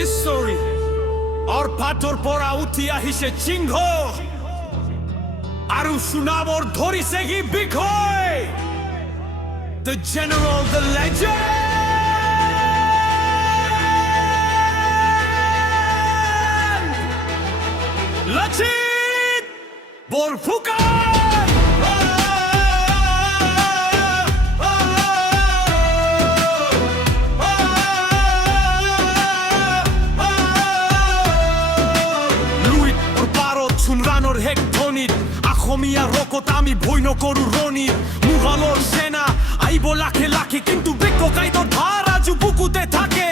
History और पाठर परा उठी আহিছে চিহ্ন আৰু শুনাবৰ ধৰিছে কি বিষয় The general, the legend Lateef Borfukan শুনৰানৰ হেক ধ্বনিত অসমীয়া ৰকত আমি ভয় নকৰো ৰণী মুঘলৰ সেনা আইব লাখে লাখে কিন্তু বেককাইদৰ ধাৰ আজো বুকুতে থাকে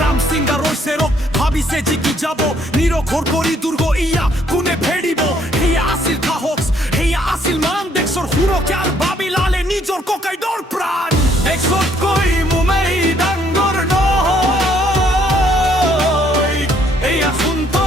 ৰাম সিংহা ৰৈছে ৰক ভাবিছে জিকি যাব নিৰখৰ কৰি দুৰ্গ ইয়া কোনে ফেৰিব সেয়া আছিল সাহস সেয়া আছিল মান দেশৰ সুৰক্ষাৰ বাবে লালে নিজৰ ককাইদৰ প্ৰাণ একতকৈ মুমেই ডাঙৰ নহয় এয়া শুনতো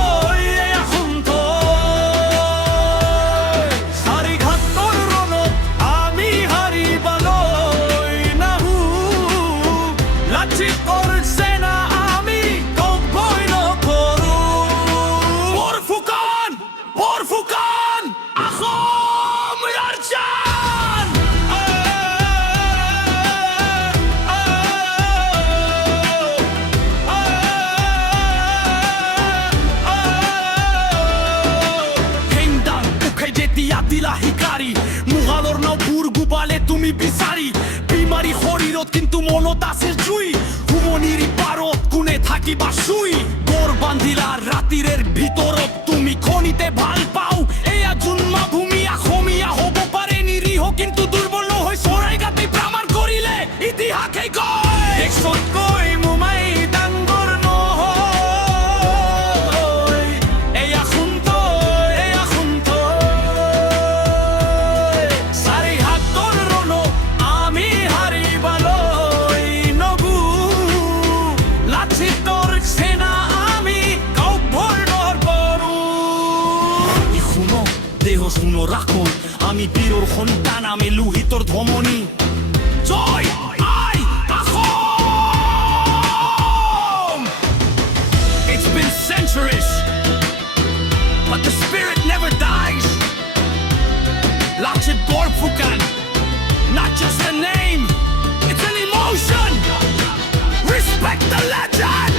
দিলা হিকাৰী মুঘালৰ নাও বুৰ গুবালে তুমি বিচাৰি বিমাৰী শৰীৰত কিন্তু মনত আছে জুই হুমনিৰ পাৰত কোনে থাকিবা শুই গৰ বান্ধিলা ৰাতিৰেৰ ভিতৰত তুমি খনিতে ভাল পাও এয়া জন্মভূমি অসমীয়া হ'ব পাৰে নিৰীহ কিন্তু দুৰ্বল হৈ চৰাই গাতি প্ৰমাণ কৰিলে ইতিহাসে কয় একতকৈ মুমাই ডাঙৰ নহয় এয়া শুনতো শুনো রাখুন আমি বীরর সন্তান আমি লোহিতৰ ধমনী জয় আই Asom It's been centuries but the spirit never dies Lateef Borfukan not just a name it's an emotion respect the legend